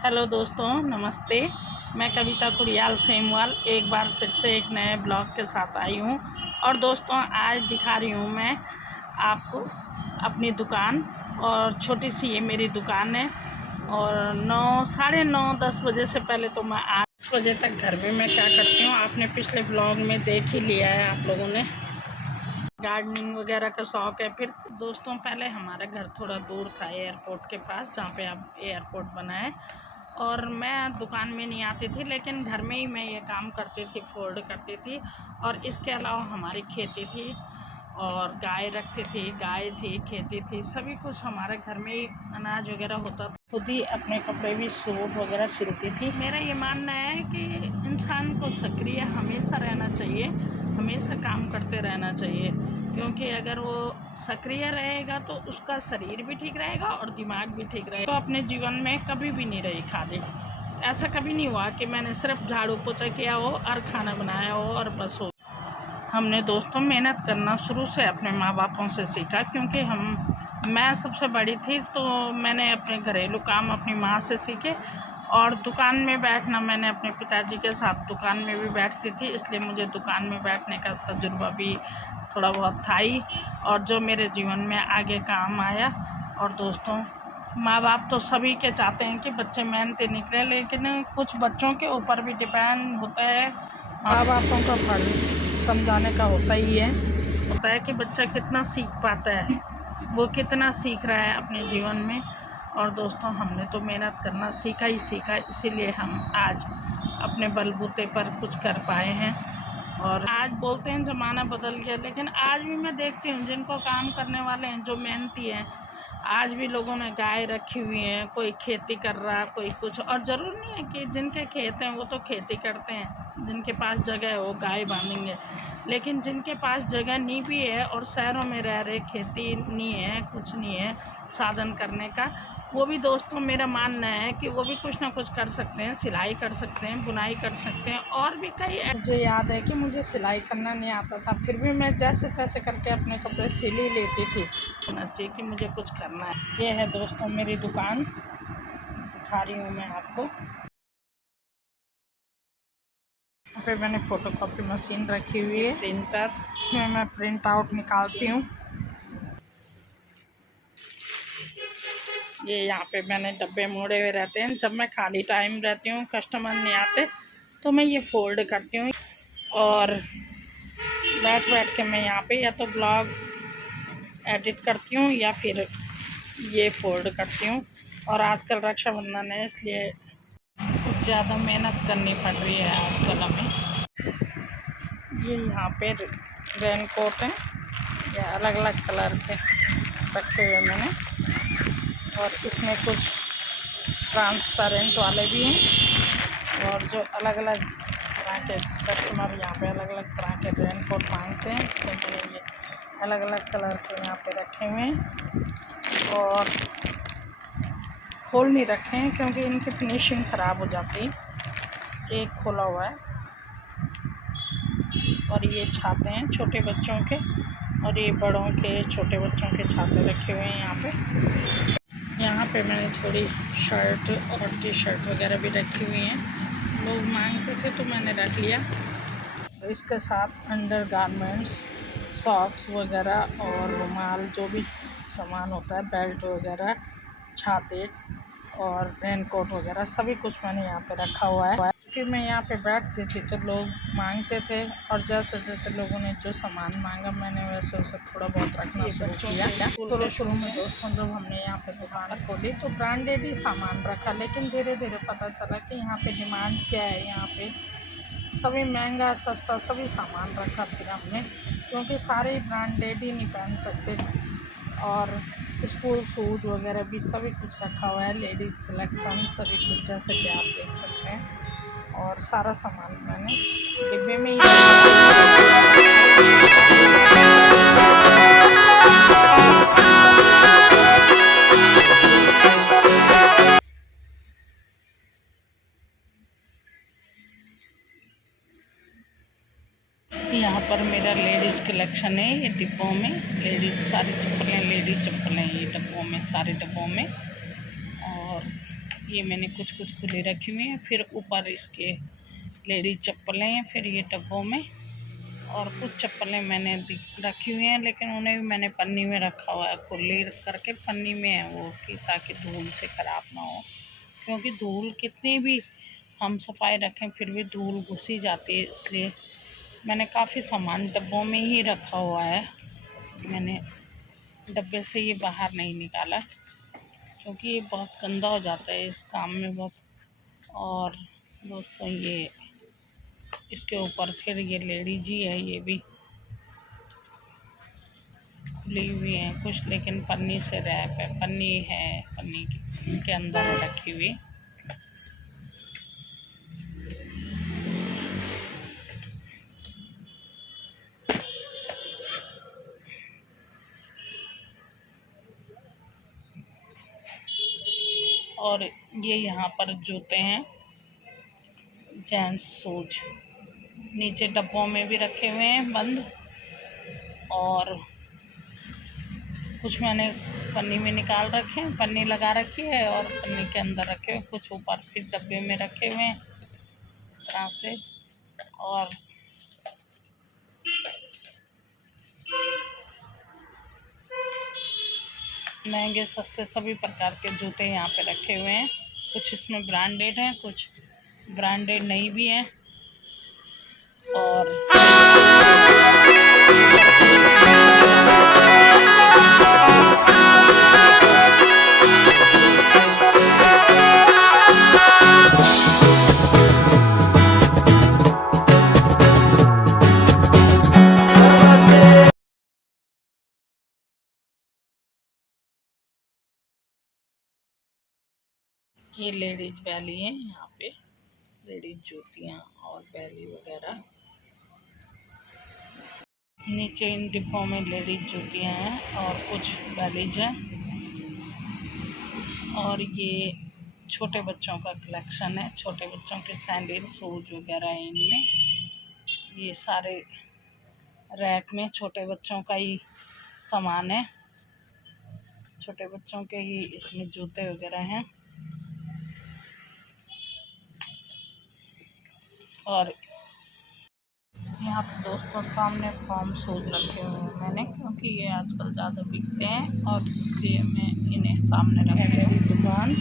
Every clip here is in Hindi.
हेलो दोस्तों, नमस्ते। मैं कविता कुड़ियाल सेमवाल एक बार फिर से एक नए ब्लॉग के साथ आई हूँ। और दोस्तों, आज दिखा रही हूँ मैं आपको अपनी दुकान। और छोटी सी ये मेरी दुकान है। और 9, साढ़े 9, 10 बजे से पहले तो मैं 8 बजे तक घर में मैं क्या करती हूँ, आपने पिछले ब्लॉग में देख ही लिया है आप लोगों ने। गार्डनिंग वगैरह का शौक़ है। फिर दोस्तों, पहले हमारा घर थोड़ा दूर था एयरपोर्ट के पास, जहाँ पे अब एयरपोर्ट बना है। और मैं दुकान में नहीं आती थी, लेकिन घर में ही मैं ये काम करती थी, फोल्ड करती थी। और इसके अलावा हमारी खेती थी और गाय रखती थी, गाय थी, खेती थी, सभी कुछ हमारे घर में ही अनाज वगैरह होता था। खुद ही अपने कपड़े भी सूट वगैरह सिलती थी। मेरा ये मानना है कि इंसान को सक्रिय हमेशा रहना चाहिए, हमेशा काम करते रहना चाहिए। क्योंकि अगर वो सक्रिय रहेगा तो उसका शरीर भी ठीक रहेगा और दिमाग भी ठीक रहेगा। तो अपने जीवन में कभी भी नहीं रही खाली। ऐसा कभी नहीं हुआ कि मैंने सिर्फ झाड़ू पोछा किया हो और खाना बनाया हो और बस हो। हमने दोस्तों मेहनत करना शुरू से अपने माँ बापों से सीखा, क्योंकि मैं सबसे बड़ी थी, तो मैंने अपने घरेलू काम अपनी माँ से सीखे। और दुकान में बैठना मैंने अपने पिताजी के साथ दुकान में भी बैठती थी, इसलिए मुझे दुकान में बैठने का तजुर्बा भी थोड़ा बहुत था ही, और जो मेरे जीवन में आगे काम आया। और दोस्तों, माँ बाप तो सभी के चाहते हैं कि बच्चे मेहनती निकले, लेकिन कुछ बच्चों के ऊपर भी डिपेंड होता है। माँ बापों का फर्ज समझाने का होता है कि बच्चा कितना सीख पाता है, वो कितना सीख रहा है अपने जीवन में। और दोस्तों, हमने तो मेहनत करना सीखा ही सीखा, इसीलिए हम आज अपने बलबूते पर कुछ कर पाए हैं। और आज बोलते हैं ज़माना बदल गया, लेकिन आज भी मैं देखती हूँ जिनको काम करने वाले हैं, जो मेहनती हैं, आज भी लोगों ने गाय रखी हुई है, कोई खेती कर रहा है, कोई कुछ। और ज़रूर नहीं है कि जिनके खेत हैं वो तो खेती करते हैं, जिनके पास जगह है वो गाय बांधेंगे। लेकिन जिनके पास जगह नहीं भी है और शहरों में रह रहे, खेती नहीं है, कुछ नहीं है साधन करने का, वो भी दोस्तों मेरा मानना है कि वो भी कुछ ना कुछ कर सकते हैं। सिलाई कर सकते हैं, बुनाई कर सकते हैं, और भी कई। मुझे याद है कि मुझे सिलाई करना नहीं आता था, फिर भी मैं जैसे तैसे करके अपने कपड़े सिल ही लेती थी। होना चाहिए कि मुझे कुछ करना है। ये है दोस्तों मेरी दुकान, दिखा रही हूँ मैं आपको। यहाँ पे मैंने फ़ोटोकॉपी मशीन रखी हुई है, प्रिंटर में मैं प्रिंट आउट निकालती हूँ। ये यहाँ पे मैंने डब्बे मोड़े हुए रहते हैं, जब मैं खाली टाइम रहती हूँ, कस्टमर नहीं आते, तो मैं ये फ़ोल्ड करती हूँ। और बैठ बैठ के मैं यहाँ पे या तो ब्लॉग एडिट करती हूँ या फिर ये फोल्ड करती हूँ। और आजकल रक्षाबंधन है, इसलिए कुछ ज़्यादा मेहनत करनी पड़ रही है आजकल हमें। ये यहाँ पे रेन कोट है, ये अलग अलग कलर के रखे हुए मैंने। और इसमें कुछ ट्रांसपेरेंट वाले भी हैं, और जो अलग अलग तरह के कस्टमर यहाँ पे अलग अलग तरह के रेन कोट मांगते हैं, इसलिए मैंने ये अलग अलग कलर के यहाँ पे रखे हुए हैं। और खोल नहीं रखे हैं क्योंकि इनकी फिनिशिंग ख़राब हो जाती है। एक खोला हुआ है। और ये छाते हैं छोटे बच्चों के, और ये बड़ों के, छोटे बच्चों के छाते रखे हुए हैं यहाँ पे। यहाँ पे मैंने थोड़ी शर्ट और टी शर्ट वगैरह भी रखी हुई हैं, लोग मांगते थे तो मैंने रख लिया। तो इसके साथ अंडर गारमेंट्स, सॉक्स वगैरह और रुमाल, जो भी सामान होता है, बेल्ट वगैरह, छाते और रेन कोट वगैरह, सभी कुछ मैंने यहाँ पे रखा हुआ है। कि मैं यहाँ पे बैठती थी तो लोग मांगते थे, और जैसे जैसे लोगों ने जो सामान मांगा, मैंने वैसे वैसे थोड़ा बहुत रखना शुरू किया। शुरू में दोस्तों जब हमने यहाँ पे दुकान खोली तो ब्रांडेड ही सामान रखा, लेकिन धीरे धीरे पता चला कि यहाँ पे डिमांड क्या है। यहाँ पे सभी महंगा सस्ता सभी सामान रखा फिर हमने, क्योंकि सारे ब्रांडेड ही नहीं पहन सकते। और स्कूल सूट वगैरह भी सभी कुछ रखा हुआ है, लेडीज़ कलेक्शन सभी कुछ, जैसे कि आप देख सकते हैं। और सारा सामान मैंने डिब्बे में ही यहाँ पर मेरा लेडीज़ कलेक्शन है। ये डिब्बों में लेडीज़ सारी चप्पलें, लेडीज़ चप्पलें, ये डिब्बों में, सारे डिब्बों में। और ये मैंने कुछ कुछ खुली रखी हुई हैं। फिर ऊपर इसके लेडीज चप्पलें हैं, फिर ये डब्बों में, और कुछ चप्पलें मैंने रखी हुई हैं, लेकिन उन्हें भी मैंने पन्नी में रखा हुआ है, खुली करके पन्नी में है वो, कि ताकि धूल से ख़राब ना हो। क्योंकि धूल कितनी भी हम सफाई रखें फिर भी धूल घुसी जाती है, इसलिए मैंने काफ़ी सामान डब्बों में ही रखा हुआ है। मैंने डब्बे से ये बाहर नहीं निकाला क्योंकि ये बहुत गंदा हो जाता है इस काम में बहुत। और दोस्तों ये इसके ऊपर फिर ये लेडीज ही है, ये भी खुली हुई है कुछ, लेकिन पन्नी से रैप है, पन्नी है, पन्नी के अंदर है रखी हुई। और ये यहाँ पर जूते हैं, जेंट्स शूज, नीचे डब्बों में भी रखे हुए हैं बंद, और कुछ मैंने पन्नी में निकाल रखे हैं, पन्नी लगा रखी है, और पन्नी के अंदर रखे हुए, कुछ ऊपर फिर डब्बे में रखे हुए हैं इस तरह से। और महंगे सस्ते सभी प्रकार के जूते यहाँ पे रखे हुए हैं। कुछ इसमें ब्रांडेड हैं, कुछ ब्रांडेड नहीं भी हैं। और ये लेडीज वैली है, यहाँ पे लेडीज जूतियाँ और वैली वगैरह। नीचे इन डिब्बों में लेडीज जूतियाँ हैं और कुछ वैलीज हैं। और ये छोटे बच्चों का कलेक्शन है, छोटे बच्चों के सैंडल शूज वगैरह हैं इनमें। ये सारे रैक में छोटे बच्चों का ही सामान है, छोटे बच्चों के ही इसमें जूते वगैरह हैं। और यहाँ पर दोस्तों सामने फॉर्म शूज रखे हुए हैं मैंने, क्योंकि ये आजकल ज़्यादा बिकते हैं और इसलिए मैं इन्हें सामने रख रही हूँ दुकान।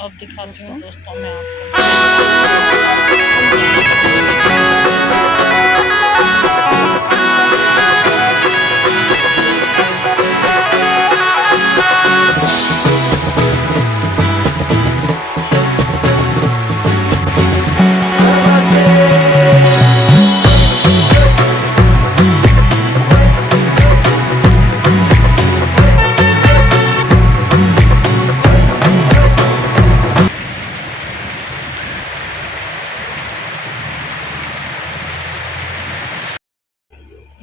अब दिखाती हूँ दोस्तों मैं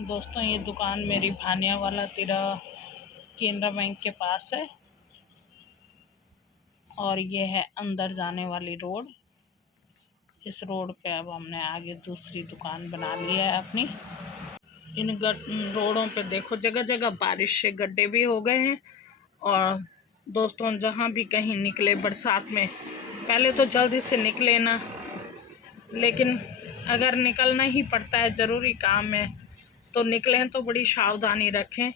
दोस्तों ये दुकान मेरी भानियावाला तिरा केनरा बैंक के पास है, और ये है अंदर जाने वाली रोड। इस रोड पे अब हमने आगे दूसरी दुकान बना ली है अपनी। इन रोडों पे देखो जगह जगह बारिश से गड्ढे भी हो गए हैं। और दोस्तों जहाँ भी कहीं निकले बरसात में, पहले तो जल्दी से निकले ना, लेकिन अगर निकलना ही पड़ता है, ज़रूरी काम है तो निकलें तो बड़ी सावधानी रखें,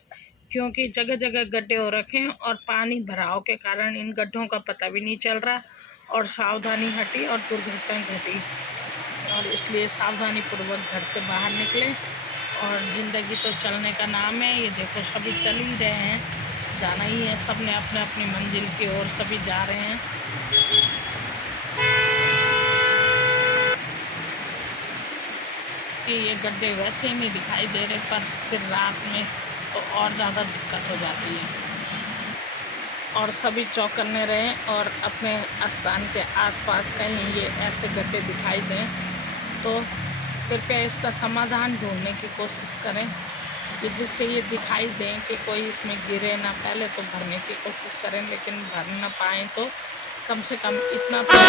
क्योंकि जगह जगह गड्ढे हो रखे हैं और पानी भराव के कारण इन गड्ढों का पता भी नहीं चल रहा, और सावधानी हटी और दुर्घटना घटी। और इसलिए सावधानी पूर्वक घर से बाहर निकलें। और ज़िंदगी तो चलने का नाम है, ये देखो सभी चल ही रहे हैं, जाना ही है, सब ने अपने अपनी मंजिल की ओर सभी जा रहे हैं। कि ये गड्ढे वैसे ही नहीं दिखाई दे रहे, पर फिर रात में तो और ज़्यादा दिक्कत हो जाती है। और सभी चौकन्ने रहें, और अपने स्थान के आसपास कहीं ये ऐसे गड्ढे दिखाई दें तो कृपया इसका समाधान ढूंढने की कोशिश करें, कि जिससे ये दिखाई दें कि कोई इसमें गिरे ना। पहले तो भरने की कोशिश करें, लेकिन भर ना पाएँ तो कम से कम इतना तो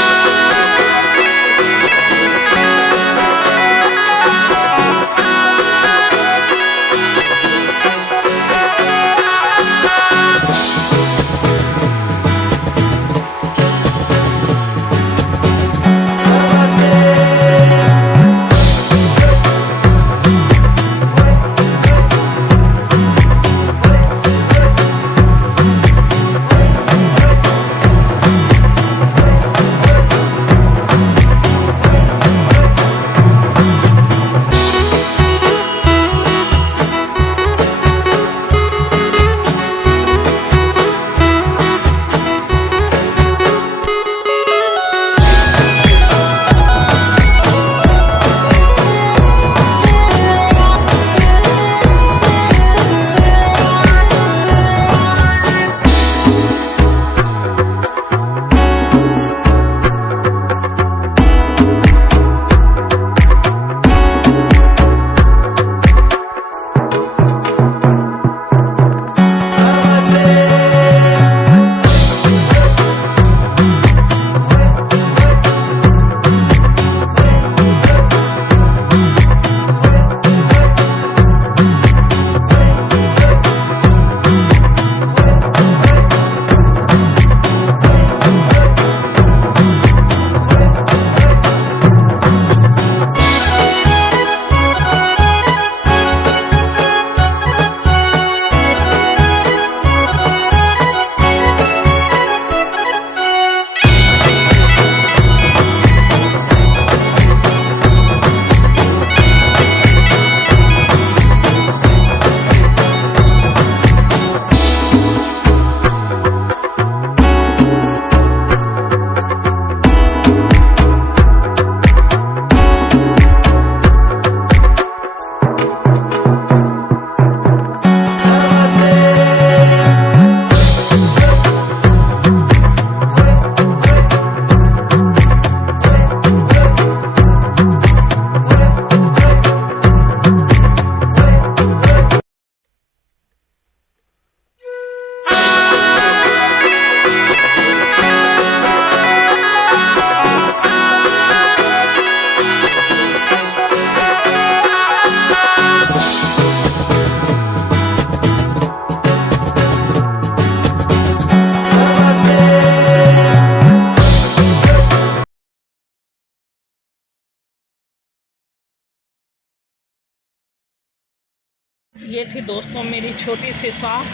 ये थी दोस्तों मेरी छोटी सी शॉप,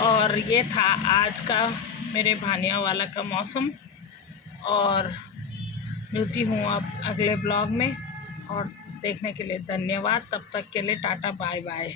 और ये था आज का मेरे भानिया वाला का मौसम। और मिलती हूँ अब अगले ब्लॉग में, और देखने के लिए धन्यवाद। तब तक के लिए टाटा बाय बाय।